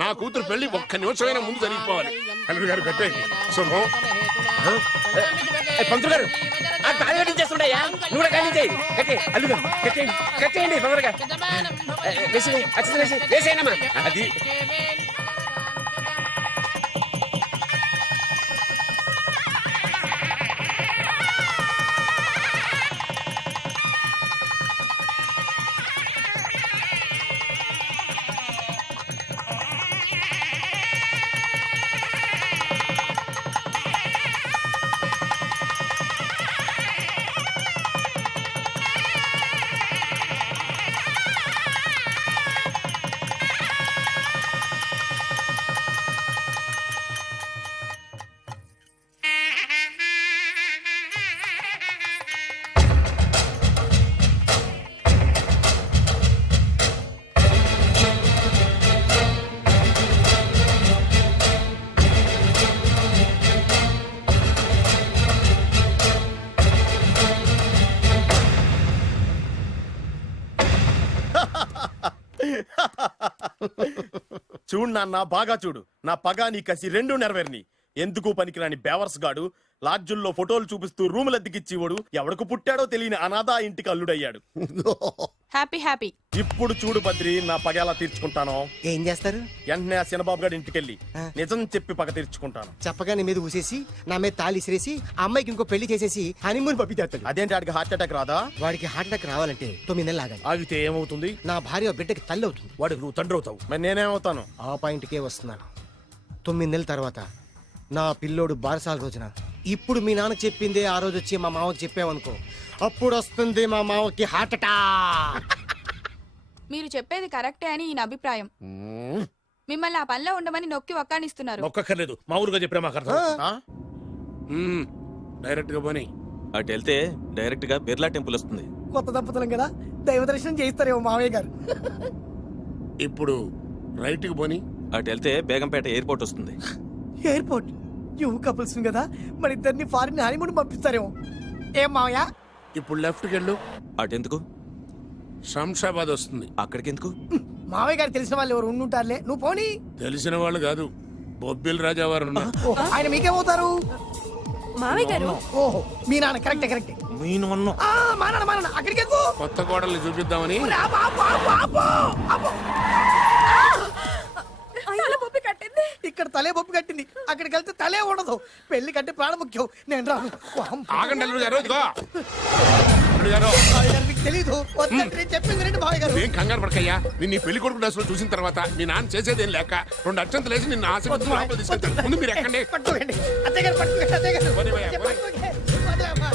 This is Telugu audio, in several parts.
నా కూతురు పెళ్ళి ఒక్క నిమిషమైనా ముందు జరిగిపోవాలి. అల్లుడు గారు కట్టేయండి శుభం. పంతులు గారు ఆ తాళి కట్టించేస్తుండయా నువ్వు కూడా కట్టించేయి కట్టే అల్లుగా కట్టేయండి. కట్టేయండి తొందరగా వేసి వేసి వేసేయనమ్మా అది చూడు నాన్న బాగా చూడు. నా పగా నీ కసి రెండు నెరవేరిని. ఎందుకు పనికిరాని బేవర్స్ గాడు? లాడ్జుల్లో ఫోటోలు చూపిస్తూ రూములు అద్దెకిచ్చివాడు ఎవడకు పుట్టాడో తెలియని అనాథ ఇంటికి అల్లుడయ్యాడు. Happy happy. ఇప్పుడు చూడు బద్రి నా పగ ఎలా తీర్చుకుంటానో. ఏం చేస్తారు? వెంటనే ఆ చిన్నబాబు గారి ఇంటికెళ్ళి. నిజం చెప్పి పగ తీర్చుకుంటాను. చెప్పగా నీ మీద ఊసేసి నా మీద తాళి ఇసిరేసి ఆ అమ్మాయికి ఇంకో పెళ్ళి చేసేసి హనీమూన్ పంపించేస్తాడు. అదేంటి ఆడికి హార్ట్ అటాక్ రాదా? వాడికి హార్ట్ అటాక్ రావాలంటే తొమ్మిది నెలలు ఆగాలి. ఆగితే ఏమవుతుంది? నా భార్య బిడ్డకి తల్లి అవుతుంది. వాడికి నువ్వు తండ్రి అవుతావు. మరి నేనేమవుతాను? ఆ పాయింట్కే వస్తున్నాను. తొమ్మిది నెలల తర్వాత నా పిల్లోడు బారసాల రోజున. ఇప్పుడు మీ నాన్న చెప్పిందే ఆ రోజు వచ్చి మా మామకి చెప్పావనుకో. అప్పుడు వస్తుంది మా మామకి హార్ట్ అటాక్. మీరు చెప్పేది కరెక్టే అని ఈయన అభిప్రాయం. మిమ్మల్ని ఆ పనిలో ఉండమని నొక్కి ఒక్కానిస్తున్నారు ఒక్కర్లేదు మా ఊరుగా చెప్పినా మాకు అర్థం ఆ? డైరెక్ట్గా పోనీ. అటు వెళ్తే డైరెక్ట్గా బిర్లా టెంపుల్ వస్తుంది. కొత్త దంపతులం కదా. దైవ దర్శనం చేయిస్తారేమో మామయ్య గారు. ఇప్పుడు రైట్కి పోనీ. అటు వెళ్తే బేగంపేట ఎయిర్పోర్ట్ వస్తుంది. ఎయిర్పోర్ట్? యువ కపుల్స్ కదా? మరి ఇద్దరిని ఫారిన్ హనీమూన్ పంపిస్తారేమో. ఏం మామయ్య ఇప్పుడు లెఫ్ట్కి వెళ్ళు. అటు ఎందుకు శంషాబాద్ వస్తుంది. అక్కడికి ఎందుకు మామయ్య గారు తెలిసిన వాళ్ళు ఎవరు ఉండుంటారులే. నువ్వు పోనీ. తెలిసిన వాళ్ళు కాదు బొబ్బిల్ రాజా వారు ఉన్నారు ఆయన మీకేమవుతారు? మామయ్య గారు? ఓహో మీ నాన్న కరెక్టే కరెక్టే నేను అన్నా ఆ, మా నాన్న మా నాన్న అక్కడికి. కొత్త కోడల్ని చూపిద్దామని. ఒరే, ఆపు, ఆపు, ఆపు, ఆపు, ఆపు. కట్టింది? ఇక్కడ తలే బొప్పు కట్టింది. అక్కడికి వెళ్తే తలే ఉండదు పెళ్ళి కంటే ప్రాణ ముఖ్యం. నేను రాను. వామ్. ఆగండి అల్లుడు గారు ఇదిగో. అల్లుడు గారు. మామయ్య గారు మీకు తెలీదు. వద్దంటే నేను చెప్పింది రండి మామయ్య గారు. ఏం కంగారు పడకయ్యా? పెళ్ళి కొడుకు చూసిన తర్వాత మీ నాన్న చేసేదేం లేక రెండు అక్షంతలు వేసి నిన్ను తీసుకెళ్తాను ముందు మీరు ఎక్కండి. పట్టుకోండి. అత్తయ్య గారు పట్టుకోండి అత్తయ్య గారు. పోనీ భయ్యా, పోనీ. పట్టుకోండి. వదలమ్మా,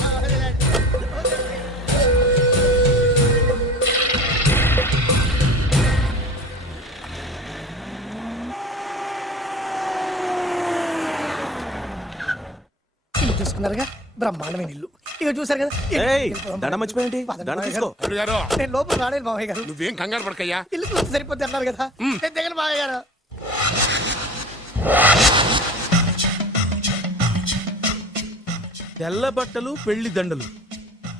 చూసుకున్నారుగా? బ్రహ్మాండమైన ఇల్లు. ఇక చూసారు కదా? ఏయ్, దండ మర్చిపోయేంటి? పదండి, దండ మామయ్య తీసుకో. గారు. అల్లుడు గారు. నేను లోపల రాలేదు మామయ్య గారు. నువ్వేం కంగారు పడకయ్యా? ఇల్లు చూస్తే సరిపోద్ది అన్నారు కదా? నేను దిగను గారు. తెల్ల బట్టలు పెళ్ళి దండలు.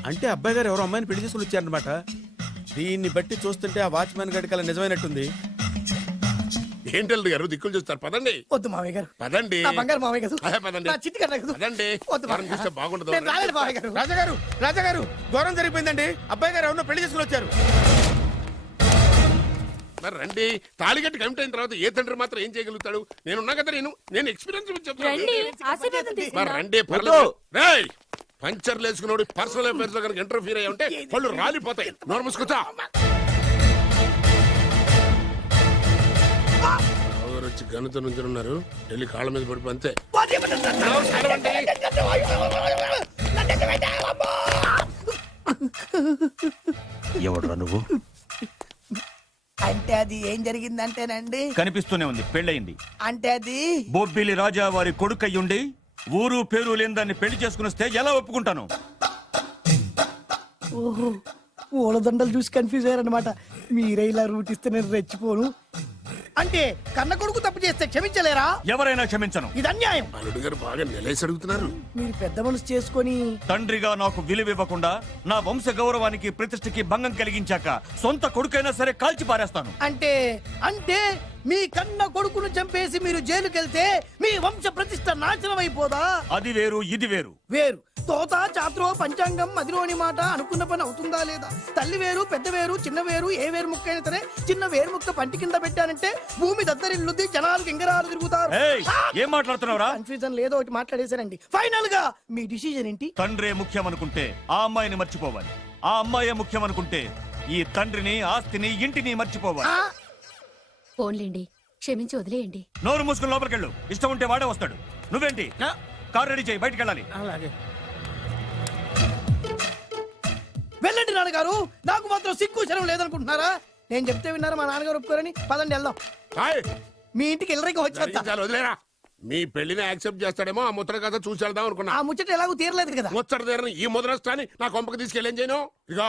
అంటే అబ్బాయి గారు ఎవరో అమ్మాయిని పెళ్ళి చేసుకుని వచ్చారనమాట దీన్ని బట్టి చూస్తుంటే ఆ వాచ్మెన్ గడి కల నిజమైనట్టుంది. ఏంటి అల్లుడు గారు? దిక్కులు చూస్తారు. పదండి. వద్దు మామయ్య గారు. పదండి. నా బంగారు మామయ్య గారు. పదండి. నా చిట్టి గారు పదండి. వద్దు వారం మామయ్య చూస్తే గారు. బాగుండదు. నేను రాలేదు మామయ్య గారు. రాజాగారు రాజాగారు ఘోరం జరిగిపోయిందండి. అబ్బాయి గారు ఎవరినో పెళ్ళి చేసుకుని వచ్చారు. మరి రండి. తాళిగట్టి కమిట్ అయిన తర్వాత ఏ తండ్రి మాత్రం ఏం చేయగలుగుతాడు? నేనున్నా కదా నేను. నేను ఎక్స్పీరియన్స్ చెప్తాను ఆశీర్వాదం మరి రండి పర్లేదు. రేయ్! పంచర్లు వేసుకున్నాడు పర్సనల్ అఫైర్స్లో కనుక ఇంటర్ఫీర్ అయ్యి ఉంటే పళ్ళు రాలిపోతాయి. నోరు మూసుకుంటా వచ్చి గనుత నుంచి ఉన్నారు వెళ్ళి కాళ్ళ మీద పడిపో అంతే. ఎవడురా నువ్వు? అంటే అది ఏం జరిగిందంటేనండి. కనిపిస్తూనే ఉంది పెళ్ళయింది. అంటే అది బొబ్బిలి రాజా వారి కొడుకయ్యుండి ఊరు పేరు లేని దాన్ని పెళ్ళి చేసుకుని వస్తే ఎలా ఒప్పుకుంటాను? ఓహో పూలదండలు చూసి కన్ఫ్యూజ్ అయ్యారనమాట మీరే ఇలా రూట్ ఇస్తే నేను రెచ్చిపోను. అంటే కన్న కొడుకు తప్పు చేస్తే క్షమించలేరా? ఎవరైనా క్షమించను. ఇది అన్యాయం. అల్లుడు గారు బాగా నిలేసి అడుగుతున్నారు. మీరు పెద్ద మనసు చేసుకొని తండ్రిగా నాకు విలువివ్వకుండా నా వంశ గౌరవానికి ప్రతిష్టకి భంగం కలిగించాక సొంత కొడుకైనా సరే కాల్చి పారేస్తాను. అంటే అంటే మీ కన్న కొడుకును చంపేసి మీరు జైలుకెళ్తే మీ వంశ ప్రతిష్ట నాశనం అయిపోదా అది వేరు ఇది వేరు. వేరు. తోత చాత్రో పంచాంగం మదిలోని మాట అనుకున్న పని అవుతుందా లేదా? తల్లి వేరు పెద్ద వేరు చిన్న వేరు ఏ వేరు ముక్క అయినా సరే చిన్న వేరు ముక్క పంటి కింద పెట్టానంటే భూమి దద్దరిల్లుద్ది జనాలు గింగరాలు తిరుగుతారు. ఏం మాట్లాడుతున్నావురా? కన్ఫ్యూజన్ లేదో ఒకటి మాట్లాడేశారండి ఫైనల్గా మీ డిసిజన్ ఏంటి? తండ్రే ముఖ్యం అనుకుంటే ఆ అమ్మాయిని మర్చిపోవాలి. ఆ అమ్మాయే ముఖ్యం అనుకుంటే ఈ తండ్రిని ఆస్తిని ఇంటిని మర్చిపోవాలి. పోన్లేండి క్షమించి వదిలేయండి. నోరు మూసుకుని లోపలికెళ్ళు. ఇష్టం ఉంటే వాడే వస్తాడు. నువ్వేంటి? కార్ రెడీ చేయి బయటికి వెళ్ళాలి అలాగే. వెళ్ళండి నాన్నగారు. నాకు మాత్రం సిగ్గు శరం లేదనుకుంటున్నారా? నేను చెప్తే విన్నారా? మా నాన్నగారు ఒప్పుకోరని? పదండి వెళ్దాం. హాయ్. మీ ఇంటికి ఎల్లరికి వచ్చేస్తా వదిలేరా. మీ పెళ్ళిని యాక్సెప్ట్ చేస్తాడేమో ఆ ముద్ర కథ చూసి వెళ్దాం అనుకున్నా. ఆ ముచ్చట ఎలాగో తీరలేదు కదా. ముచ్చట తీరని ఈ ముద్రష్టాన్ని నా కొంపకి తీసుకెళ్ళేం చేయను? ఇక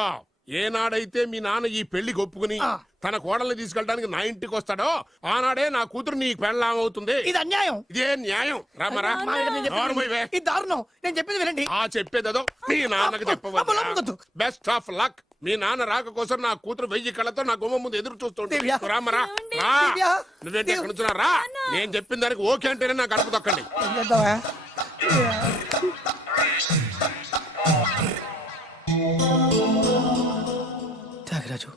ఏనాడైతే మీ నాన్న ఈ పెళ్ళికి ఒప్పుకుని. తన కోడల్ని తీసుకెళ్ళడానికి నా ఇంటికి వస్తాడో ఆనాడే నా కూతురు నీకు పెళ్ళాం అవుతుంది. ఇది అన్యాయం. ఇదే న్యాయం. రామరా? చెప్పేది నోరు మూయవే. ఇది దారుణం. నేను చెప్పేది వినండి. ఆ చెప్పేదేదో మీ నాన్నకి. చెప్పవచ్చు బెస్ట్ ఆఫ్ లక్ మీ నాన్న రాక కోసం నా కూతురు వెయ్యి కళ్ళతో నా గుమ్మ ముందు ఎదురు చూస్తుంటే దివ్య. రామరా? రా. నువ్వేంటి ఎక్కడ నుంచున్నా? రా నేను చెప్పిన దానికి ఓకే అంటేనే నాకు గడప తొక్కండి. ఏం చేద్దామా? త్యాగరాజు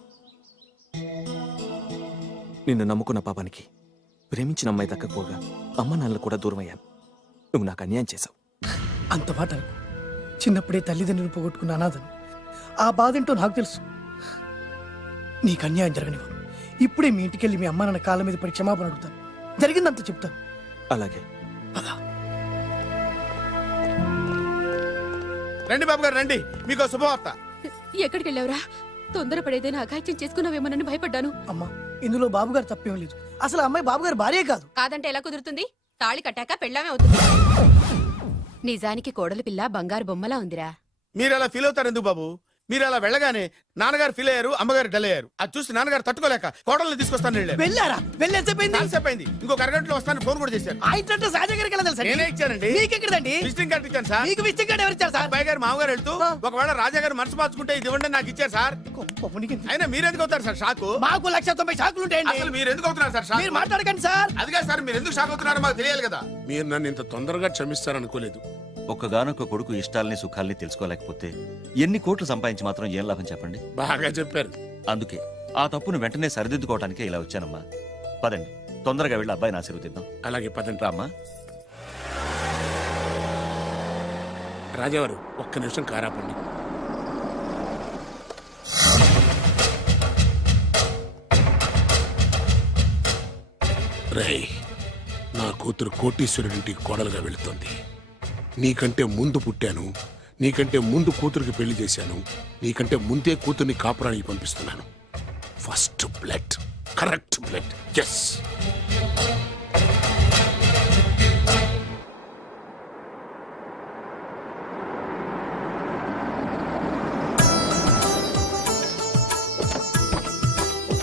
నిన్ను నమ్ముకున్న పాపానికి ప్రేమించిన అమ్మాయి దక్కకపోగా అమ్మ నాన్నలు కూడా దూరం అయ్యాను నువ్వు నాకు అన్యాయం చేశావు. అంత మాట. చిన్నప్పుడే తల్లిదండ్రులు పోగొట్టుకున్న అనాథను. ఆ బాధ ఏంటో నాకు తెలుసు. నీకు అన్యాయం జరగనివ్వను ఇప్పుడే మీ ఇంటికెళ్ళి మీ అమ్మ నాన్న కాళ్ళ మీద పడి క్షమాపణ అడుగుతాను. జరిగిందంత చెప్తాను. అలాగే. రండి బాబు గారు రండి. మీకు శుభవార్త. ఎక్కడికి వెళ్ళావురా తొందరపడేదైనా అఘాయిత్యం చేసుకున్నావేమోనని భయపడ్డాను. అమ్మా ఇందులో బాబుగారు తప్పేం లేదు. అసలు ఆ అమ్మాయి బాబుగారు భార్యే కాదు. కాదంటే ఎలా కుదురుతుంది? తాళి కట్టాక పెళ్ళామే అవుతుంది. నిజానికి కోడలి పిల్ల బంగారు బొమ్మలా ఉందిరా. మీరు అలా ఫీల్ అవుతారు ఎందుకు బాబు? మీరు అలా వెళ్ళగానే నాన్నగారు ఫీల్ అయ్యారు అమ్మగారు డల్ అయ్యారు. అది చూసి నాన్నగారు తట్టుకోలేక కోడల్ని తీసుకొస్తాను వెళ్ళారు. వెళ్ళారా? వెళ్ళేసేపోయింది అయింది. ఇంకొక అరగంటలో వస్తాను ఫోన్ కూడా చేశారు. గారికి తెలుసా నేనే ఇచ్చానండి. విజిటింగ్ కార్డు ఇచ్చాను సార్. మీకు విసిగ్ కార్డు ఎవరు ఇచ్చారు సార్? అబ్బాయి గారు మామగారు వెళ్తూ ఒకవేళ రాజా గారు మనసు మార్చుకుంటే ఇది ఇవ్వండి అని నాకు ఇచ్చారు సార్. అయినా మీరు ఎందుకు అవుతారు సార్ షాక్? మాకు లక్ష తొంభై షాకులు ఉంటాయండి. అసలు మీరు ఎందుకు అవుతున్నారు సార్ షాక్? మీరు మాట్లాడకండి సార్. అదిగా సార్ మీరు ఎందుకు షాక్ అవుతున్నారో మాకు తెలియాలి కదా. మీరు నన్ను ఇంత తొందరగా క్షమిస్తారనుకోలేదు. ఒక్కగానొక్క కొడుకు ఇష్టాల్ని సుఖాల్ని తెలుసుకోలేకపోతే ఎన్ని కోట్లు సంపాదించి మాత్రం ఏం లాభం చెప్పండి? బాగా చెప్పారు. అందుకే ఆ తప్పును వెంటనే సరిదిద్దుకోవటానికే ఇలా వచ్చానమ్మా. పదండి తొందరగా వెళ్ళి అబ్బాయిని ఆశీర్వదిద్దాం. అలాగే పదండి. రామ్మా. రాజావారు ఒక్క నిమిషం కారాపండి. రేయ్ నా కూతురు కోటీశ్వరుడింటికి కోడలుగా వెళుతుంది. నీకంటే ముందు పుట్టాను నీకంటే ముందు కూతురికి పెళ్ళి చేశాను నీకంటే ముందే కూతుర్ని కాపురానికి పంపిస్తున్నాను. First blood correct blood yes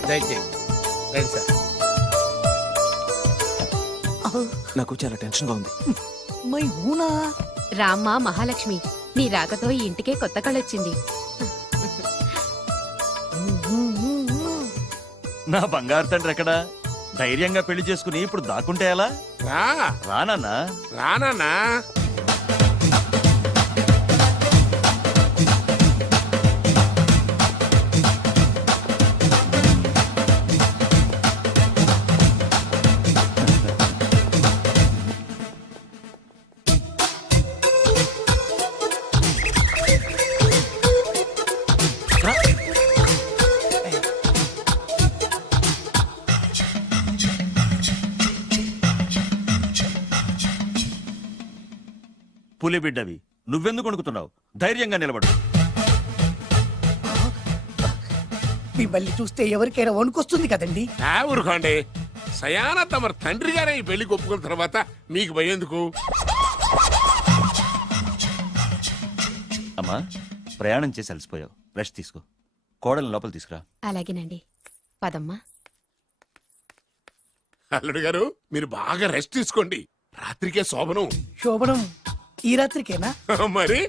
దయచేయండి. రండి సార్. నాకు చాలా టెన్షన్గా ఉంది. మై హూనా రామ్మ మహాలక్ష్మి నీ రాకతో ఈ ఇంటికే కొత్త కళొచ్చింది నా బంగారు తండ్రి ఎక్కడా? ధైర్యంగా పెళ్ళి చేసుకుని ఇప్పుడు దాక్కుంటే ఎలా? రా. రానన్నా రానా పులి బిడ్డవి. నువ్వెందుకు వణుకుతున్నావు? ధైర్యంగా నిలబడు. మిమ్మల్ని చూస్తే ఎవరికైనా వణుకొస్తుంది కదండి. ఆ ఊరుకోండి. సయాన తమ తండ్రి గారే ఈ పెళ్ళికి ఒప్పుకున్న తర్వాత మీకు భయందుకు అమ్మా ప్రయాణం చేసి అలసిపోయావు. రెస్ట్ తీసుకో. కోడల్ని లోపల తీసుకురా. అలాగేనండి. పదమ్మా. అల్లుడు గారు మీరు బాగా రెస్ట్ తీసుకోండి. రాత్రికే శోభనం. శోభనం. ఈ రాత్రికేనా? మరి?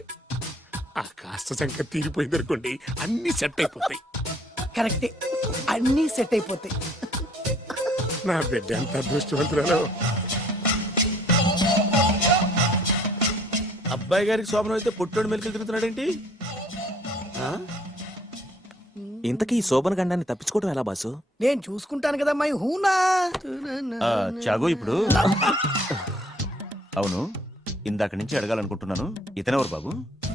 ఆ కాస్త సంఖ్య తీరిపోయింది అనుకోండి అన్ని సెట్ అయిపోతాయి. కరెక్టే. అన్నీ సెట్ అయిపోతాయి. నా బిడ్డ ఎంత అదృష్టవంతురాలు. అబ్బాయి గారికి శోభనం అయితే పుట్టోడు మెలికలు తిరుగుతున్నాడేంటి? ఆ? ఇంతకీ ఈ శోభన గండాన్ని తప్పించుకోవడం ఎలా బాసు? నేను చూసుకుంటాను కదా మై హూనా? ఆ, చాగు ఇప్పుడు. అవును. ఇందాక నుంచి అడగాలనుకుంటున్నాను. ఇతనెవరు బాబు?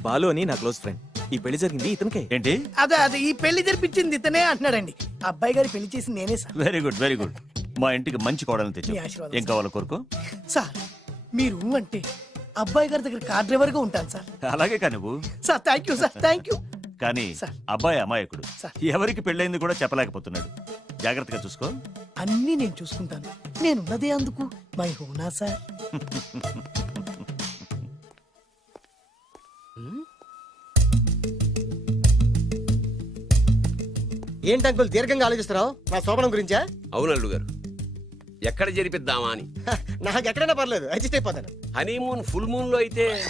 బాలు అని నా క్లోజ్ ఫ్రెండ్. ఈ పెళ్ళి జరిగింది ఇతనికే. ఏంటి? అదే అదే ఈ పెళ్ళి జరిపించింది ఇతనే అంటున్నాడండి. అబ్బాయి గారి పెళ్ళి చేసింది నేనే sir. Very good very good మా ఇంటికి మంచి కోడలను తెచ్చు ఆశీర్వాదం, ఏం కావాలో కోరుకో. సార్ మీరు అంటే అబ్బాయి గారి దగ్గర కార్ డ్రైవర్గా ఉంటాను సార్. అలాగే కా నువ్వు. Sir thank you sir thank you కానీ సార్. అబ్బాయి అమాయకుడు. సార్. ఎవరికి పెళ్ళైంది కూడా చెప్పలేకపోతున్నాడు. జాగ్రత్తగా చూసుకో. అన్నీ నేను చూసుకుంటాను. నేనున్నదే అందుకు. My హూనా sir. ఏంటి అంకుల్ దీర్ఘంగా ఆలోచిస్తున్నావు? నా శోభనం గురించా? అవును అల్లుడు గారు. ఎక్కడ జరిపిద్దామా అని. నాకు ఎక్కడైనా పర్లేదు అడ్జస్ట్ అయిపోతాను. హనీమూన్ ఫుల్ మూన్లో అయితే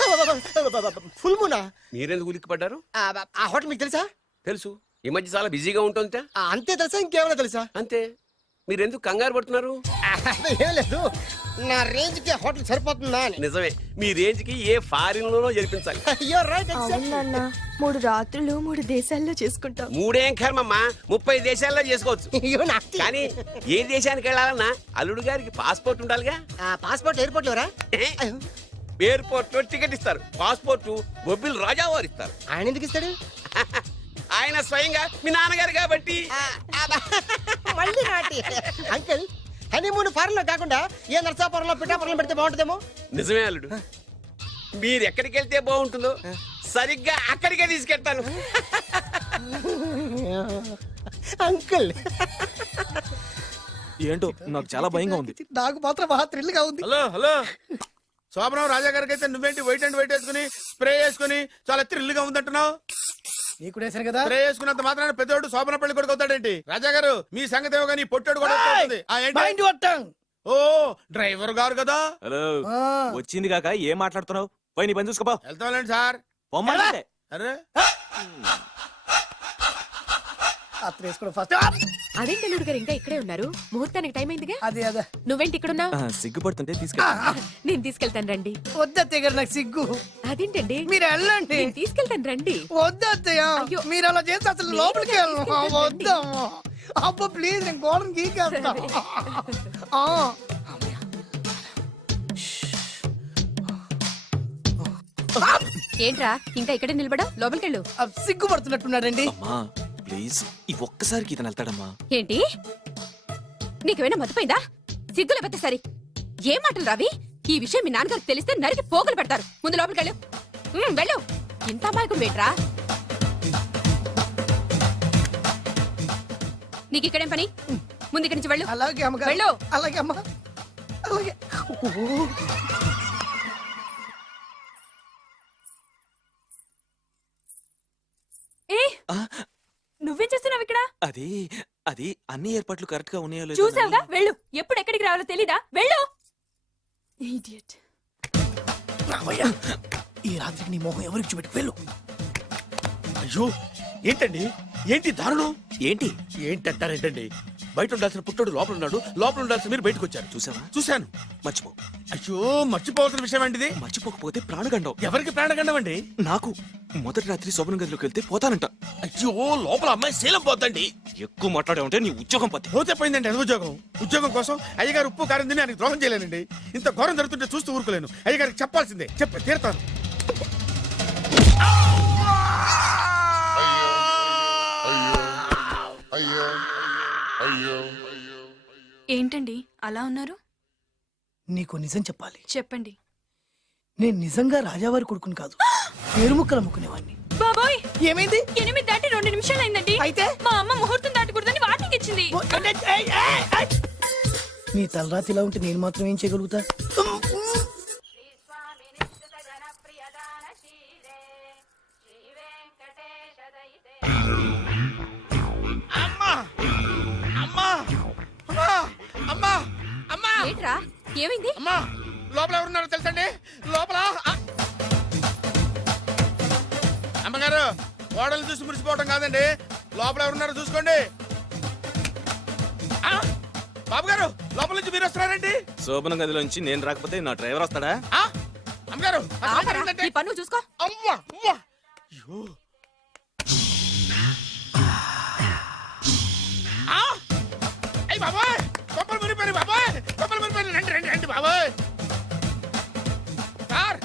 ఫుల్ మూనా? మీరెందుకు ఉలిక్కిపడ్డారు ఆ, ఆ హోటల్ మీకు తెలుసా? తెలుసు. ఈ మధ్య చాలా బిజీగా ఉంటుంది అంతే తెలుసా? ఇంకేమైనా తెలుసా? అంతే. మీరెందుకు కంగారు పడుతున్నారు? ఆ, ఏం లేదు. నా రేంజ్కి హోటల్ సరిపోతుందా అని. నిజమే మీ రేంజ్కి ఏ ఫారిన్ లోనో జరిపించాలి అయ్యో రైట్ అవునన్నా మూడు రాత్రులు మూడు దేశాల్లో చేసుకుంటాం. మూడేం కర్మమ్మా ముప్పై దేశాల్లో చేసుకోవచ్చు. అయ్యో నాకు. కానీ ఏ దేశానికి వెళ్ళాలన్నా అల్లుడు గారికి పాస్పోర్ట్ ఉండాలిగా. పాస్పోర్ట్ ఎయిర్పోర్ట్ లోరా ఎయిర్పోర్ట్లో టికెట్ ఇస్తారు. పాస్పోర్ట్ బొబ్బిల్ రాజా వారు ఇస్తారు. ఆయన ఎందుకు ఇస్తాడు? ఆయన స్వయంగా మీ నాన్నగారు కాబట్టి. మళ్ళీ నాటి. అంకుల్ హనీమూన్ ఫారెన్లో కాకుండా ఏ నర్సాపురంలో పిఠాపురంలో పెడితే బాగుంటుందేమో? నిజమే అల్లుడు. మీరు ఎక్కడికి వెళ్తే బాగుంటుందో సరిగ్గా అక్కడికే తీసుకెళ్తాను. అంకుల్. ఏంటో నాకు చాలా భయంగా ఉంది. నాకు మాత్రం బాగా థ్రిల్గా ఉంది. Hello hello. శోభనం రాజా గారికి అయితే నువ్వేంటి వైట్ అండ్ వైట్ వేసుకుని స్ప్రే వేసుకుని చాలా థ్రిల్గా ఉందంటున్నావు? నీకు వేసాను కదా? స్ప్రే వేసుకున్నంత మాత్రాన పెద్దోడు శోభన పెళ్ళి కొడుకు అవుతాడేంటి? రాజా గారు మీ సంగతి ఏమో కానీ పొట్టోడు కూడా అవుతుంది. ఆ, ఏంటి? మైండ్ కొట్టాం. ఓ డ్రైవర్ గారు కదా? హలో వచ్చింది కాక ఏం మాట్లాడుతున్నావు? పోయి నీ పని చూసుకోపో. వెళ్తాంలేండి సార్. పొమ్మంటే. అరే. అత్త వేసుకోవడం ఫస్ట్ అదేంటి అల్లుడు గారు ఇంకా ఇక్కడే ఉన్నారు? ముహూర్తానికి టైం అయిందిగా? అదే అదే. నువ్వేంటి ఇక్కడున్నావు ఆ, సిగ్గుపడుతుంటే తీసుకెళ్ళి నేను తీసుకెళ్తాను రండి. వద్దత్తయ్య గారు నాకు సిగ్గు. అదేంటండి? మీరు వెళ్ళండి. నేను తీసుకెళ్తాను రండి. వద్దత్తయ్య అయ్యో. మీరు అలా చేస్తే అసలు లోపలికి వెళ్ళను. తీసుకెళ్తానండి. వద్దమ్మా. అబ్బా ప్లీజ్ నేను గోడను గీకేస్తా. ఆ. ఏంట్రా ఇంకా ఇక్కడే నిలబడా లోపలికెళ్ళు. ఆ, సిగ్గుపడుతున్నట్టున్నాడండి. అమ్మా. ప్లీజ్ ఈ ఒక్కసారికి ఇతను వెళ్తాడమ్మా. ఏంటి? నీకేమైనా మతిపోయిందా? సిగ్గులు పెద్ద సరి. ఏం మాటలు రావి? ఈ విషయం మీ నాన్నగారికి తెలిస్తే నరికి పోగులు పెడతారు. ముందు లోపలికెళ్ళు ఉమ్, వెళ్ళు. ఇంత అమాయకుడు వేట్రా నీకు ఇక్కడేం పని? ముందు ఇక్కడి నుంచి వెళ్ళు. అలాగే అమ్మగారు. వెళ్ళు. అలాగే అమ్మ. అలాగే. ఓ. ఏ ఆ, నువ్వేం చేస్తున్నావు ఇక్కడ అది అది అన్ని ఏర్పాట్లు కరెక్ట్గా ఉన్నాయో లేదో చూసావుగా? వెళ్ళు. ఎప్పుడు ఎక్కడికి రావాలో తెలీదా? వెళ్ళు. Idiot. రామయ్య, ఈ రాత్రికి నీ మొహం ఎవరికి చూపెట్టి? వెళ్ళు. అయ్యో ఏంటండి? ఏంటి దారుణం? ఏంటి? ఏంటంటారేంటండి? బయట ఉండాల్సిన పుట్టోడు లోపల ఉన్నాడు. లోపల ఉండాల్సిన మీరు బయటకు వచ్చారు చూసావా? చూశాను. మర్చిపో. అయ్యో మర్చిపోవాల్సిన విషయం ఏంటిది? మర్చిపోకపోతే ప్రాణగండం. ఎవరికి ప్రాణగండం అండి? నాకు. మొదటి రాత్రి శోభన గదిలోకి వెళ్తే పోతానంట. అయ్యో లోపల అమ్మాయి శీలం పోతండి ఎక్కువ మాట్లాడే నీ ఉద్యోగం పత్తి పోతే పోయిందండి అది ఉద్యోగం. ఉద్యోగం కోసం అయ్యగారు ఉప్పు కారం తిని ఆయనకు ద్రోహం చేయలేనండి. ఇంత ఘోరం జరుగుతుంటే చూస్తూ ఊరుకోలేను. అయ్యగారికి చెప్పాల్సిందే. చెప్పి తీరుతాను. ఏంటండి అలా ఉన్నారు? నీకు నిజం చెప్పాలి. చెప్పండి. నేను నిజంగా రాజావారి కొడుకుని కాదు. పేరుముక్కలు అమ్ముకునేవాడిని బాబోయ్! ఏమైంది? ఎనిమిది దాటి రెండు నిమిషాలు అయిందండి అయితే? మా అమ్మ ముహూర్తం దాటకూడదని వాటికి ఇచ్చింది. ఓ, ఏయ్, ఏయ్, ఏయ్, ఏయ్. నీ తలరాతి ఇలా ఉంటే నేను మాత్రం ఏం చేయగలుగుతా? ఏంట్రా ఏమైంది అమ్మా లోపల ఎవరున్నారో తెలుసండి లోపల ఆ! అమ్మగారు ఓడలు చూసి మురిసిపోవడం కాదండి లోపల ఎవరున్నారో చూసుకోండి ఆ! బాబు గారు లోపల నుంచి మీరు వస్తున్నారండి శోభన గదిలోంచి నేను రాకపోతే నా డ్రైవర్ వస్తాడా ఆ? అమ్మగారు అసలు ఏం ఆపరా, జరిగిందంటే? నీ పన్ను చూసుకో అమ్మా అమ్మా అయ్యో. మునిపోయి రండి రండి రండి బాబాయ్ సార్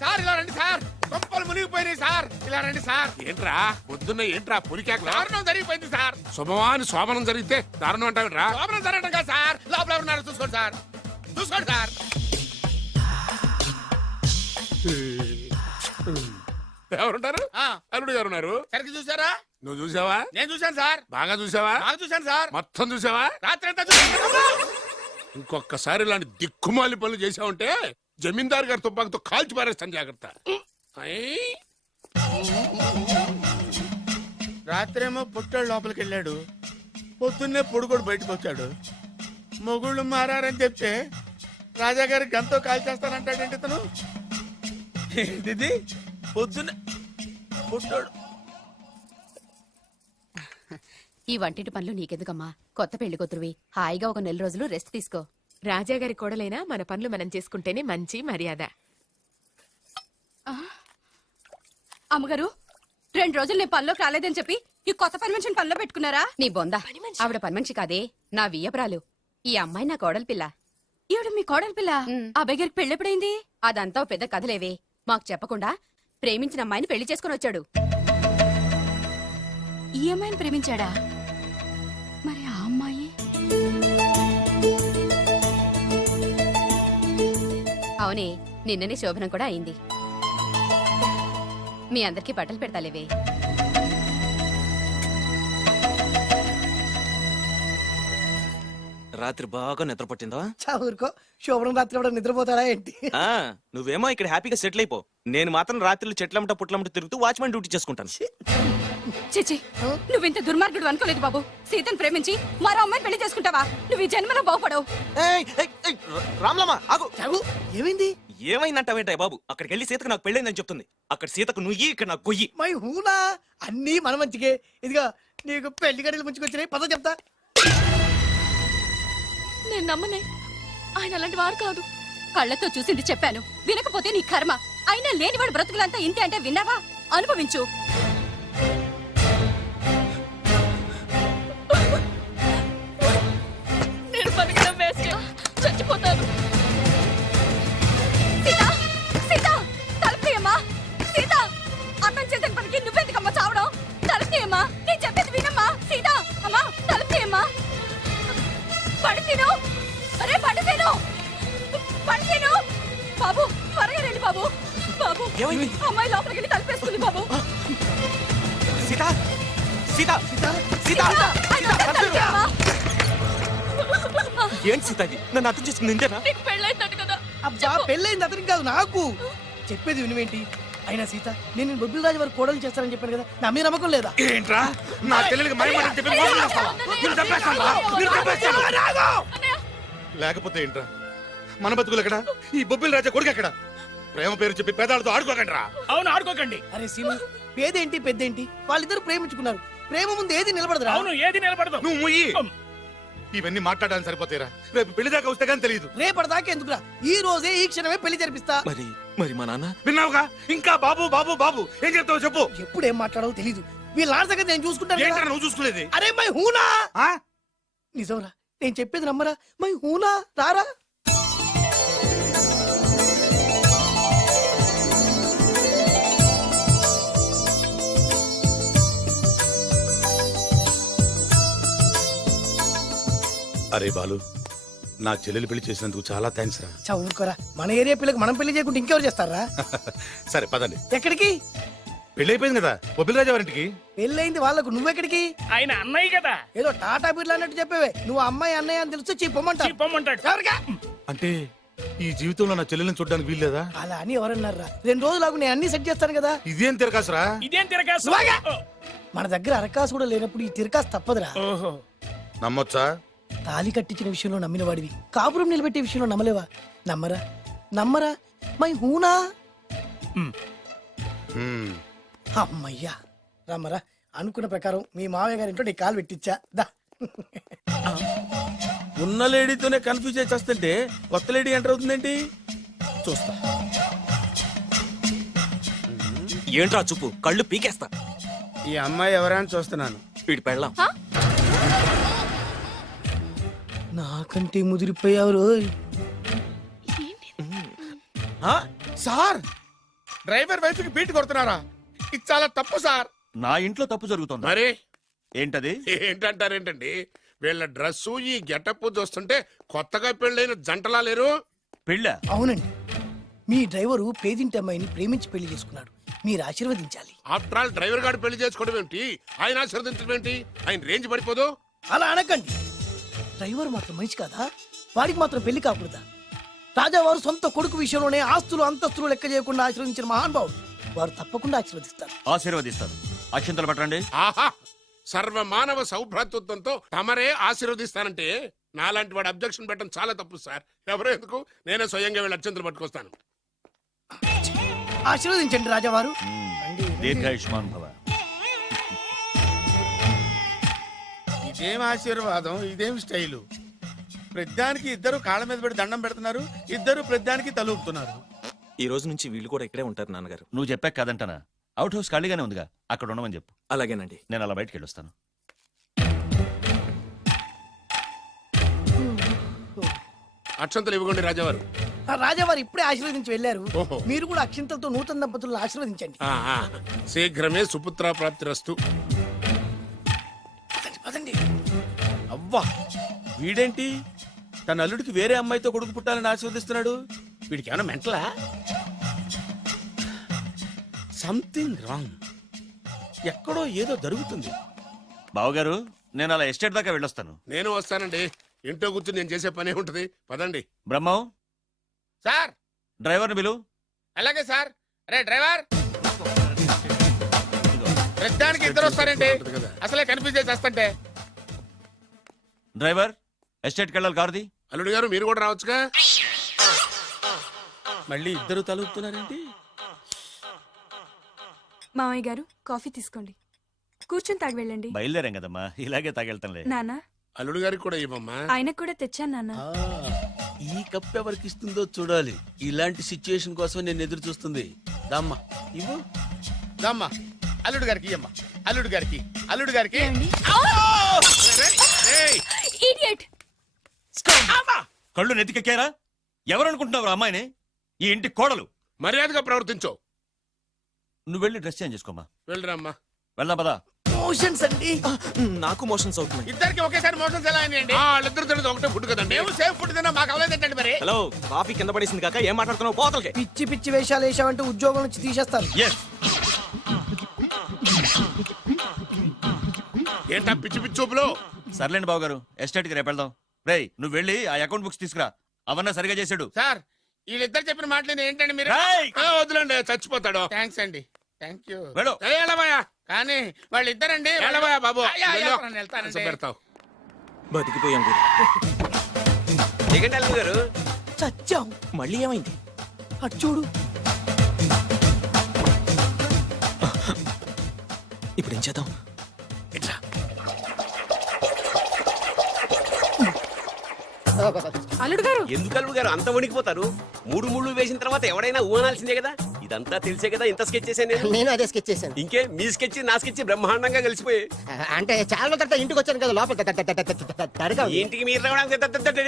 సార్ ఇలా రండి సార్. కొప్పలు మునిగిపోయినాయి సార్. ఇలా రండి సార్. ఏంట్రా? పొద్దున్న ఏంట్రా పులికేకలా దారుణం జరిగిపోయింది సార్. శుభమాని శోభనం జరిగితే దారుణం అంటావిట్రా? లోపల జరగడం కాదు సార్. లోపల ఎవరున్నారు చూసుకోండి సార్. చూసుకోండి సార్. ఎవరుంటారు? ఆ, అల్లుడు గారు ఉన్నారు. సరిగ్గా చూసారా నువ్వు చూసావా నేను చూశాను సార్. బాగా చూసావా బాగా చూశాను సార్. మొత్తం చూసావా రాత్రి అంతా ఇంకొకసారి ఇలాంటి దిక్కుమాలి పనులు చేసావంటే జమీందారు గారి తుపాకుతో కాల్చి పారేస్తాను జాగ్రత్త. రాత్రేమో పుట్టాడు లోపలికి వెళ్ళాడు. పొద్దున్నే పొడుగోడు బయటకు వచ్చాడు. మొగుళ్ళు మారారని చెప్తే రాజాగారి గంతో కాల్ చేస్తానంటాడేంటి ఇతను? ఏంటిది? పొద్దున్నే పుట్టాడు. ఈ వంటింటి పనులు నీకెందుకమ్మా? కొత్త పెళ్ళి కూతురువి. హాయిగా ఒక నెల రోజులు రెస్ట్ తీసుకో. రాజాగారి కోడలైనా మన పనులు మనం చేసుకుంటేనే మంచి మర్యాద. అమ్మగారు రెండు రోజులు నేను పనిలోకి రాలేదని చెప్పి ఈ కొత్త పని మనిషిని పనిలో పెట్టుకున్నారా? నీ బొంద. ఆవిడ పని మనిషి కాదే. నా వియ్యపురాలు. ఈ అమ్మాయి నా కోడలి పిల్ల. ఈవిడ మీ కోడలి పిల్ల? ఆ దగ్గరికి పెళ్ళెప్పుడైంది అదంతా పెద్ద కథలేవే. మాకు చెప్పకుండా ప్రేమించిన అమ్మాయిని పెళ్ళి చేసుకుని వచ్చాడు. ఈ అమ్మాయిని ప్రేమించాడా? అవునే నిన్ననే శోభనం కూడా అయింది. మీ అందరికి బట్టలు పెడతాలేవే. రాత్రి బాగా నిద్ర పట్టిందా? చా ఊరుకో. శోభనం రాత్రి కూడా నిద్రపోతాడా ఏంటి? ఆ, నువ్వేమో ఇక్కడ హ్యాపీగా సెటిల్ అయిపో. నేను మాత్రం రాత్రులు చెట్లమట పుట్లమట తిరుగుతూ వాచ్మెన్ డ్యూటీ చేసుకుంటాను. చిచి నువ్వింత దుర్మార్గుడు అనుకోలేదు బాబు. సీతను ప్రేమించి మరో అమ్మాయిని పెళ్ళి చేసుకుంటావా? నువ్వు ఈ జన్మలో బాగుపడవు. ఏయ్, ఏయ్, ఏయ్, రామ్లమ్మ ఆగు. ఏమైంది? ఏమైందంటావేంటాయి బాబు? అక్కడికి వెళ్ళి సీతకు నాకు పెళ్ళైందని చెప్తుంది. అక్కడ సీతకు నుయ్యి ఇక్కడ నాకు గొయ్యి. మై హూనా? అన్నీ మన మంచికే. ఇదిగో నీకు పెళ్ళి గడియలు ముంచుకొచ్చినాయి పద చెప్తా. నేను నమ్మనే. ఆయన అలాంటి వారు కాదు. కళ్ళతో చూసింది చెప్పాను. వినకపోతే నీ కర్మ. అయినా లేనివాడు బ్రతుకులంతా ఇంతే అంటే విన్నావా? అనుభవించు. నీకు పెళ్ళైందట కదా. అబ్బా పెళ్ళైంది అతనికి కాదు నాకు. చెప్పేది వినువేంటి? అయినా సీత నేను బొబ్బిల్ రాజు వారు కోడలు చేస్తానని చెప్పాను కదా నా మీద నమ్మకం లేదా? ఏంట్రా? నా చెల్లెలికి మహిమ చెప్పి మోసం చేస్తావా నిన్ను చంపేస్తావా నిన్ను చంపేస్తావా లేకపోతే ఏంట్రా? మన బతుకులు ఎక్కడ? ఈ బొబ్బిల రాజా కొడుకు ఎక్కడ? ప్రేమ పేరు చెప్పి పేదాలతో ఆడుకోకండి రా అవును ఆడుకోకండి. అరే సీను పేదేంటి పెద్దేంటి? వాళ్ళిద్దరు ప్రేమించుకున్నారు. ప్రేమ ముందు ఏది నిలబడదురా? అవును ఏది నిలబడదు. నువ్వు ముయ్యి. ఇవన్నీ మాట్లాడడానికి సరిపోతాయిరా. రేపు పెళ్ళి దాకా వస్తే కానీ తెలియదు. రేపటిదాకా ఎందుకురా? ఈ రోజే ఈ క్షణమే పెళ్ళి జరిపిస్తా. మరి మరి మా నాన్న? విన్నావుగా? ఇంకా బాబు బాబు బాబు ఏం చెప్తావు చెప్పు. ఎప్పుడు ఏం మాట్లాడవో తెలీదు. వీళ్ళ సంగతి నేను చూసుకుంటాను నువ్వు చూసుకునేది? అరే మై హూనా? ఆ? నిజంరా నేను చెప్పేది నమ్మరా? మై హూనా రారా? అరే బాలు నా చెల్లెలు పెళ్ళి చేసినందుకు చాలా థ్యాంక్స్ రా. చదువుకోరా మన ఏరియా పిల్లకి మనం పెళ్ళి చేయకుంటే ఇంకెవరు చేస్తారా? సరే పదండి. ఎక్కడికి? పెళ్ళి అయిపోయింది కదా బొబ్బిల రాజా వారింటికి పెళ్ళైంది వాళ్ళకు నువ్వెక్కడికి? ఆయన అన్నయ్య కదా. ఏదో టాటా బిర్లా అన్నట్టు చెప్పేవే. నువ్వు అమ్మాయి అన్నయ్య అని తెలిస్తే చెప్పమంటా పొమ్మంటాడు ఎవరికా? అంటే ఈ జీవితంలో నా చెల్లెల్ని చూడడానికి వీల్లేదా? అలా అని ఎవరన్నారా? రెండు రోజులు నేను అన్ని సెట్ చేస్తాను కదా. ఇదేం తిరకాసురా? ఇదేం నువ్వాగా. మన దగ్గర అరకాసు కూడా లేనప్పుడు ఈ తిరకాసు తప్పదురా. ఓహో. నమ్మొచ్చా? తాలి కట్టించిన విషయంలో నమ్మిన వాడివి కాపురం నిలబెట్టే విషయంలో నమ్మలేవా? నమ్మరా? నమ్మరా? మై హూనా? హ్మ్. అమ్మయ్యా. రమ్మరా అనుకున్న ప్రకారం మీ మావయ్య గారి ఇంట్లో నీ కాలు పెట్టించా దా. ఉన్న లేడీతోనే కన్ఫ్యూజ్ చేస్తుంటే కొత్త లేడీ ఎంటర్ అవుతుందేంటి? చూస్తా. ఏంట్రా చూపు? కళ్ళు పీకేస్తా. ఈ అమ్మాయి ఎవరైనా చూస్తున్నాను. వీడి పెళ్ళాం. నాకంటే ముదిరిపోయావు రోయ్? సార్ డ్రైవర్ వైఫ్కి బీట్ కొడుతున్నారా? ఇది చాలా తప్పు సార్. నా ఇంట్లో తప్పు జరుగుతోంది. మరి? ఏంటది? ఏంటంటారేంటండి? వీళ్ళ డ్రెస్సు ఈ గెటప్ చూస్తుంటే కొత్తగా పెళ్ళైన జంటలా లేరు? పెళ్ళ? అవునండి. మీ డ్రైవరు పేదింటి అమ్మాయిని ప్రేమించి పెళ్ళి చేసుకున్నాడు. మీరు ఆశీర్వదించాలి. ఆఫ్టర్ ఆల్ డ్రైవర్ గారు పెళ్ళి చేసుకోవడం ఏంటి ఆయన ఆశీర్వదించడం ఏంటి ఆయన రేంజ్ పడిపోదు? అలా అనకండి. డ్రైవర్ మాత్రం మనిషి కాదా? వాడికి మాత్రం పెళ్ళి కాకూడదా? రాజావారు సొంత కొడుకు విషయంలోనే ఆస్తులు అంతస్తులు లెక్క చేయకుండా ఆశీర్వదించిన మహానుభావుడు. వారు తప్పకుండా ఆశీర్వదిస్తారు. ఆశీర్వదిస్తాను అక్షంతలు పట్టండి. ఆహా! సర్వ మానవ సౌభ్రాతృత్వంతో తమరే ఆశీర్వదిస్తానంటే నాలాంటి వాడు అబ్జెక్షన్ పెట్టడం చాలా తప్పు సార్. ఎవరో ఎందుకు? నేనే స్వయంగా వీళ్ళ అత్యంతలు పట్టుకొస్తాను. ఆశీర్వదించండి రాజావారు. దీర్ఘాయుష్మాన్ భవ. ఇదేం ఆశీర్వాదం ఇదేం స్టైలు? ప్రతిదానికి ఇద్దరు కాళ్ళ మీద పెట్టి దండం పెడుతున్నారు ఇద్దరు ప్రతిదానికి తలూపుతున్నారు. ఈ రోజు నుంచి వీళ్ళు కూడా ఇక్కడే ఉంటారు నాన్నగారు. నువ్వు చెప్పాక కాదంటానా? అవుట్ హౌస్ ఖాళీగానే ఉందిగా అక్కడ ఉండమని చెప్పు. అలాగేనండి. నేను అలా బయటికి వెళ్ళొస్తాను. అక్షంతలు ఇవ్వకండి రాజావారు. ఆ రాజావారు ఇప్పుడే ఆశీర్వదించి వెళ్ళారు. ఓహో. మీరు కూడా అక్షింతలతో నూతన దంపతులను ఆశీర్వదించండి. ఆ, ఆ. శీఘ్రమే సుపుత్ర ప్రాప్తి అవ్వా వీడేంటి? తన అల్లుడికి వేరే అమ్మాయితో కొడుకు పుట్టాలని ఆశీర్వదిస్తున్నాడు? వీడికి ఏమైనా మెంటలా? సంథింగ్ రాంగ్ ఎక్కడో ఏదో జరుగుతుంది. బావగారు నేను అలా ఎస్టేట్ దాకా వెళ్ళొస్తాను. నేను వస్తానండి. ఇంట్లో కూర్చుని నేను చేసే పనే ఉంటది. పదండి. బ్రహ్మం? సార్! డ్రైవర్ని బిలు అలాగే సార్. అరే డ్రైవర్! ప్రతిదానికి ఇద్దరు వస్తారండి. అసలే కన్ఫ్యూజ్ చేస్తుంటే డ్రైవర్ ఎస్టేట్కి వెళ్ళాలి కారుది. అల్లుడు గారు మీరు కూడా రావచ్చుగా? మళ్ళీ ఇద్దరు తలుపుతున్నారేంటి? మామయ్య గారు కాఫీ తీసుకోండి. కూర్చొని తాగి వెళ్ళండి. బయలుదేరాం కదమ్మా ఇలాగే తాగెళ్తానులే నాన్న. అల్లుడు గారికి కూడా ఇవ్వమ్మా. ఆయనకు కూడా తెచ్చాను నాన్న. ఈ కప్ ఎవరికి ఇస్తుందో చూడాలి. ఇలాంటి సిచ్యుయేషన్ కోసం నేను ఎదురు చూస్తుంది. దమ్మా ఇవ్వు. దమ్మా అల్లుడు గారికి ఇయ్యమ్మా. అల్లుడు గారికి అల్లుడు గారికి. ఏయ్! ఇడియట్. కళ్ళు నెత్తికెక్కారా ఎవరు అనుకుంటున్నావు అమ్మాయిని? ఈ ఇంటి కోడలు. మర్యాదగా ప్రవర్తించో. నువ్వు వెళ్ళి డ్రెస్ చేంజ్ చేసుకోమ్మా. వెళ్ళరామ్మా. వెళ్దాం పదా. మోషన్స్ అండి. నాకు మోషన్స్ అవుతున్నాయి. ఇద్దరికి ఒకేసారి మోషన్స్ ఎలా ఆ, వాళ్ళిద్దరు తినదు ఒకటే ఫుడ్ కదండి. మేము సేఫ్ ఫుడ్ తిన్నా మాకు అవ్వలేదండి మరి? హలో కాఫీ కింద పడేసింది కాక ఏం మాట్లాడుతున్నావు? పోతలకి పిచ్చి పిచ్చి వేషాలు వేసామంటే ఉద్యోగం నుంచి తీసేస్తారు. ఏంటా పిచ్చి పిచ్చి చూపులు? సర్లేండి బావగారు ఎస్టేట్కి రేపు వెళ్దాం. రేయ్ నువ్వు వెళ్ళి ఆ అకౌంట్ బుక్స్ తీసుకురా. అవన్నా సరిగా చేసాడు. సార్ వీళ్ళిద్దరు చెప్పిన మాటలు ఏంటండి మీరు? రేయ్! ఆ, వదిలేండి చచ్చిపోతాడు. థ్యాంక్స్ అండి. థ్యాంక్ యూ వెళ్ళు. వెళ్ళబోయా కానీ వాళ్ళిద్దరండి వెళ్ళబోయా బాబు? అయ్యా, అయ్యా, వెళ్ళు. నేను వెళ్తానండి. అసలు పెడతావు. బతికిపోయాం గురు గారు. చచ్చాం. మళ్ళీ ఏమైంది? అటు చూడు. ఇప్పుడు ఏం చేద్దాం? అల్లుడు గారు. ఎందుకు అల్లుడు గారు? అంత వణికిపోతారు. మూడు ముళ్ళు వేసిన తర్వాత ఎవడైనా ఊనాల్సిందే కదా. ఇదంతా తెలిసే కదా ఇంత స్కెచ్ చేశాను నేను. నేను అదే స్కెచ్ చేశాను. ఇంకే మీ స్కెచ్ నా స్కెచ్ బ్రహ్మాండంగా కలిసిపోయి అంటే చాలా తర్వాత ఇంటికి వచ్చాను కదా లోపల తడిగా ఉంది. ఇంటికి మీరు రావడానికి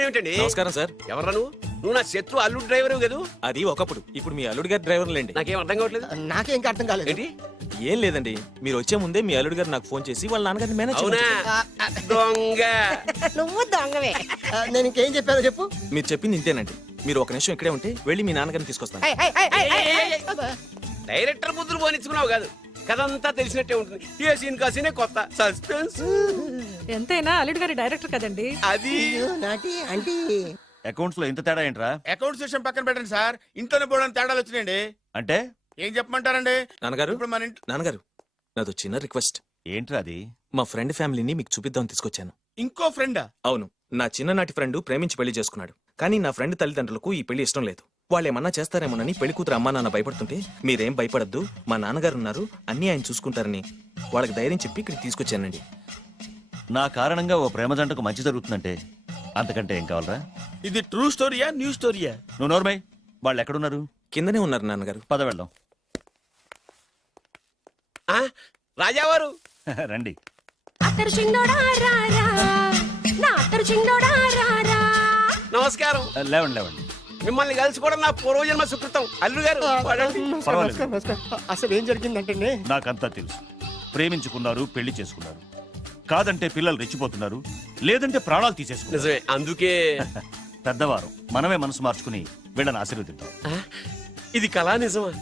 ఏమిటండి? నమస్కారం సార్. ఎవరా నువ్వు? నువ్వు నా శత్రు అల్లుడు డ్రైవర్ కదా? అది ఒకప్పుడు. ఇప్పుడు మీ అల్లుడు గారి డ్రైవర్ లేండి. నాకేం అర్థం కావట్లేదు. నాకే ఇంకా అర్థం కాలేదు. ఏంటి? ఏం లేదండి. మీరు వచ్చే ముందే మీ అల్లుడు గారు నాకు ఫోన్ చేసి వాళ్ళ నాన్నగారిని మేనేజ్ అవునా? దొంగ. నువ్వు దొంగవే. ఆ, నేను ఇంకేం చెప్పానో చెప్పు. మీరు చెప్పింది ఇంతేనండి. మీరు ఒక నిమిషం ఇక్కడే ఉంటే వెళ్ళి మీ నాన్నగారిని తీసుకొస్తాను. డైరెక్టర్ బుద్ధులు పోనిచ్చుకున్నావు కాదు. కథంతా తెలిసినట్టే ఉంటుంది. ఏ సీన్ కా సీనే కొత్త. సస్పెన్స్. ఎంతైనా అల్లుడు గారి డైరెక్టర్ కదండి. అది. నాటి అంటే అకౌంట్స్లో ఇంత తేడా ఏంట్రా? అకౌంట్స్ విషయం పక్కన పెట్టండి సార్. ఇంట్లోనే పోవడానికి తేడాలు వచ్చినాయండి. అంటే? ఏం చెప్పమంటారండి? నాన్నగారు ఇప్పుడు మన ఇంట్లో నాన్నగారు నాదో చిన్న రిక్వెస్ట్. ఏంట్రా అది? మా ఫ్రెండ్ ఫ్యామిలీని మీకు చూపిద్దామని తీసుకొచ్చాను. ఇంకో ఫ్రెండా? అవును నా చిన్ననాటి ఫ్రెండ్ ప్రేమించి పెళ్ళి చేసుకున్నాడు. కానీ నా ఫ్రెండ్ తల్లిదండ్రులకు ఈ పెళ్ళి ఇష్టం లేదు. వాళ్ళు ఏమన్నా చేస్తారేమోనని పెళ్ళి కూతురు అమ్మా నాన్న భయపడుతుంటే మీరేం భయపడద్దు మా నాన్నగారు ఉన్నారు అన్నీ ఆయన చూసుకుంటారని వాళ్ళకి ధైర్యం చెప్పి ఇక్కడికి తీసుకొచ్చానండి. నా కారణంగా ఓ ప్రేమ జంటకు మంచి జరుగుతుందంటే అంతకంటే ఏం కావాలరా? ఇది ట్రూ స్టోరీయా న్యూ స్టోరీయా నువ్వు నోర్మై వాళ్ళు ఎక్కడున్నారు? కిందనే ఉన్నారు నాన్నగారు. పద వెళ్దాం. ఆ, రాజావారు? రండి. అత్తరు చింగోడా రారా నా అత్తరు చింగోడా రారా నమస్కారం. లేవండి లేవండి. మిమ్మల్ని కలుసుకోవడం నా పూర్వజన్మ సుకృతం. అల్లుడు గారు. పర్వాలేదు. అసలు ఏం జరిగిందంటే నాకంతా తెలుసు. ప్రేమించుకున్నారు పెళ్ళి చేసుకున్నారు. కాదంటే పిల్లలు రెచ్చిపోతున్నారు లేదంటే ప్రాణాలు తీసేసుకున్నారు. నిజమే అందుకే. పెద్దవారు మనమే మనసు మార్చుకుని వీళ్ళని ఆశీర్వదిద్దాం. ఆ, ఇది కళా నిజమా?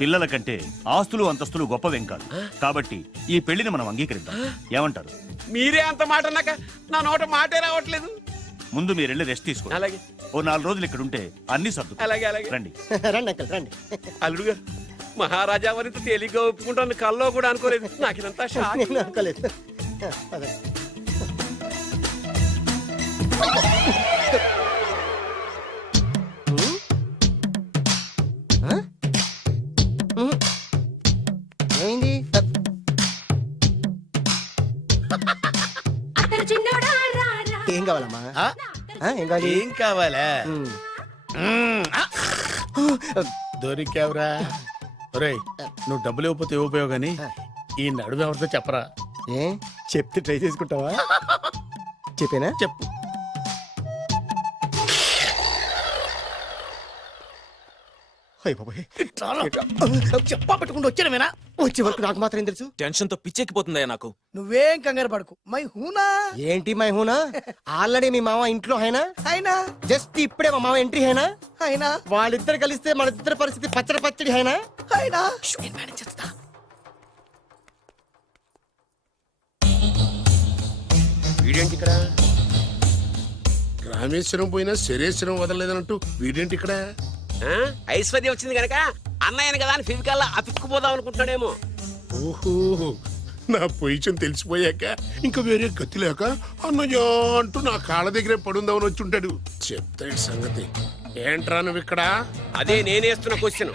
పిల్లల కంటే ఆస్తులు అంతస్తులు గొప్పవేం కాదు. కాబట్టి ఈ పెళ్ళిని మనం అంగీకరిద్దాం. ఏమంటారు? మీరే అంత మాట అన్నాక నా నోట మాటే రావట్లేదు. ముందు మీరు వెళ్ళి రెస్ట్ తీసుకోండి. అలాగే. ఓ నాలుగు రోజులు ఇక్కడ ఉంటే అన్ని సర్దు అలాగే అలాగే. రండి. రండి అంకల్ రండి. అల్లుడు గారు మహారాజా వారితో తేలిగ్గా ఒప్పుకుంటాను కల్లో కూడా అనుకోలేదు. నాకు ఇదంతా షాక్. నేను అనుకోలేదు. పదండి. కావాలమ్మా? ఆ? ఆ, ఏం కావాలి? ఏం కావాలా? ఉమ్. మ్మ్. ఆ! దొరికావురా. ఒరేయ్ నువ్వు డబ్బులు ఇవ్వకపోతే ఇవ్వపోయావు ఈ నడుము ఎవరితో చెప్పరా? ఏ? చెప్తే ట్రై చేసుకుంటావా? చెప్పేనా? చెప్పు. బాబోయ్. చెప్పా పెట్టుకుంటూ వచ్చాను వచ్చే వరకు నాకు మాత్రం ఏం తెలుసు? టెన్షన్తో పిచ్చెక్కిపోతుందయ్యా నాకు. నువ్వేం కంగారు పడకు. మై హూనా? ఏంటి మై హూనా? ఆల్రెడీ మీ మామ ఇంట్లో హైనా? అయినా జస్ట్ ఇప్పుడే మా మామ ఎంట్రీ హైనా? అయినా వాళ్ళిద్దరు కలిస్తే మన ఇద్దరు పరిస్థితి పచ్చడి పచ్చడి హైనా? అయినా వీడేంటి ఇక్కడ? రామేశ్వరం పోయినా శరేశ్వరం వదలలేదన్నట్టు వీడేంటి ఇక్కడ? ఐశ్వర్యం వచ్చింది కనుక అన్నయ్యని కదా అని ఫిజికల్లా అతుక్కుపోదాం అనుకుంటున్నాడేమో. ఓహో నా పొజిషన్ తెలిసిపోయాక ఇంకా వేరే గతి లేక అన్నయ్య అంటూ నా కాళ్ళ దగ్గరే పడుందామని వచ్చి ఉంటాడు చెప్తాడు సంగతి. ఏంట్రా నువ్వు ఇక్కడ? అదే నేనేస్తున్న క్వశ్చన్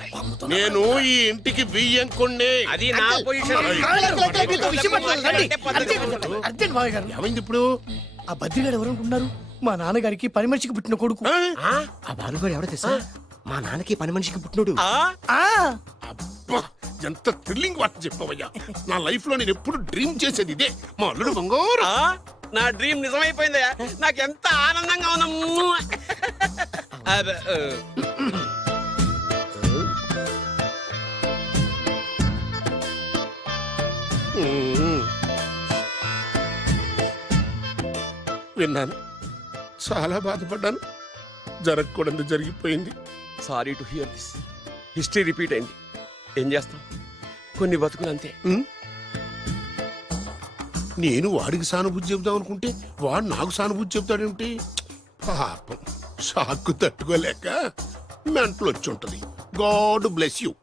నేను ఈ ఇంటికి బియ్యం కొన్నే. అది నా పొజిషన్ అర్జెంట్ మావయ్య గారు. ఏమైంది ఇప్పుడు? ఆ బద్రిగాడు ఎవరు అనుకుంటున్నారు? మా నాన్నగారికి పని మనిషికి పుట్టిన కొడుకు. ఆ? ఆ బాలుగాడు ఎవడో తెలుసా? మా నాన్నకి పని మనిషికి పుట్టినోడు. ఆ? అబ్బా ఎంత థ్రిల్లింగ్ వార్త చెప్పవయ్యా. నా లైఫ్లో నేను ఎప్పుడు డ్రీమ్ చేసేది ఇదే. మా అల్లుడు బంగారు. నా డ్రీమ్ నిజమైపోయిందయ్యా. నాకు ఎంత ఆనందంగా మ్మ్. విన్నాను. చాలా బాధపడ్డాను. జరగకూడదు జరిగిపోయింది. Sorry to hear this history repeat అయింది. ఏం చేస్తాం? కొన్ని బతుకులు అంతే. నేను వాడికి సానుభూతి చెబుదాం అనుకుంటే వాడు నాకు సానుభూతి చెబుతాడేమిటి? పాపం. షాక్కు తట్టుకోలేక మెంటలు వచ్చి ఉంటుంది గాడ్ బ్లెస్ యూ.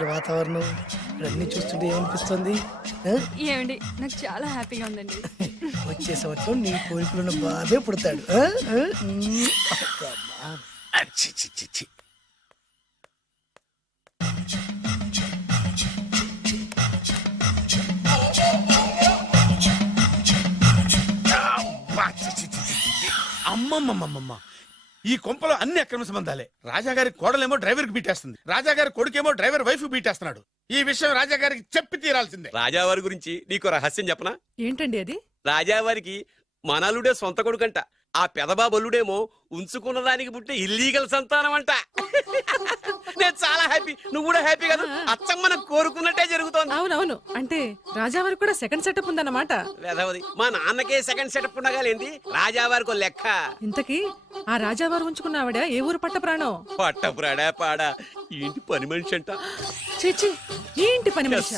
ఇక్కడ వాతావరణం అన్ని చూస్తుంటే ఏమనిపిస్తుంది? ఏమండి నాకు చాలా హ్యాపీగా ఉందండి. వచ్చే సంవత్సరం నీ కోరికలున్న బాధే పుడతాడు. అమ్మమ్మమ్మమ్మ ఈ కొంపలో అన్ని అక్రమ సంబంధాలే. రాజాగారి కోడలేమో డ్రైవర్కి బీటేస్తుంది. రాజాగారి కొడుకేమో డ్రైవర్ వైఫ్ బీటేస్తున్నాడు. ఈ విషయం రాజాగారికి చెప్పి తీరాల్సిందే. రాజావారి గురించి నీకు రహస్యం చెప్పనా? ఏంటండి అది? రాజావారికి మనలుడే సొంత కొడుకంట. ఆ పెదబాబల్లుడేమో ఉంచుకున్న దానికి పుట్టే ఇల్లీగల్ సంతానం అంట. నేను చాలా హ్యాపీ నువ్వు కూడా హ్యాపీ కదా? అచ్చం మనం కోరుకున్నట్టే జరుగుతోంది. అవునవును. అంటే రాజావారికి కూడా సెకండ్ సెటప్ ఉందన్నమాట. వెధవది మా నాన్నకే సెకండ్ సెటప్ ఉండగాలేంది రాజావారికి లెక్క. ఇంతకీ ఆ రాజావారు ఉంచుకున్న ఆవిడ ఏ ఊరు పట్ట ప్రాణం పట్టపురాడా పాడా. ఏంటి పని మనిషి అంట? చీచి ఏంటి పని మనిషి.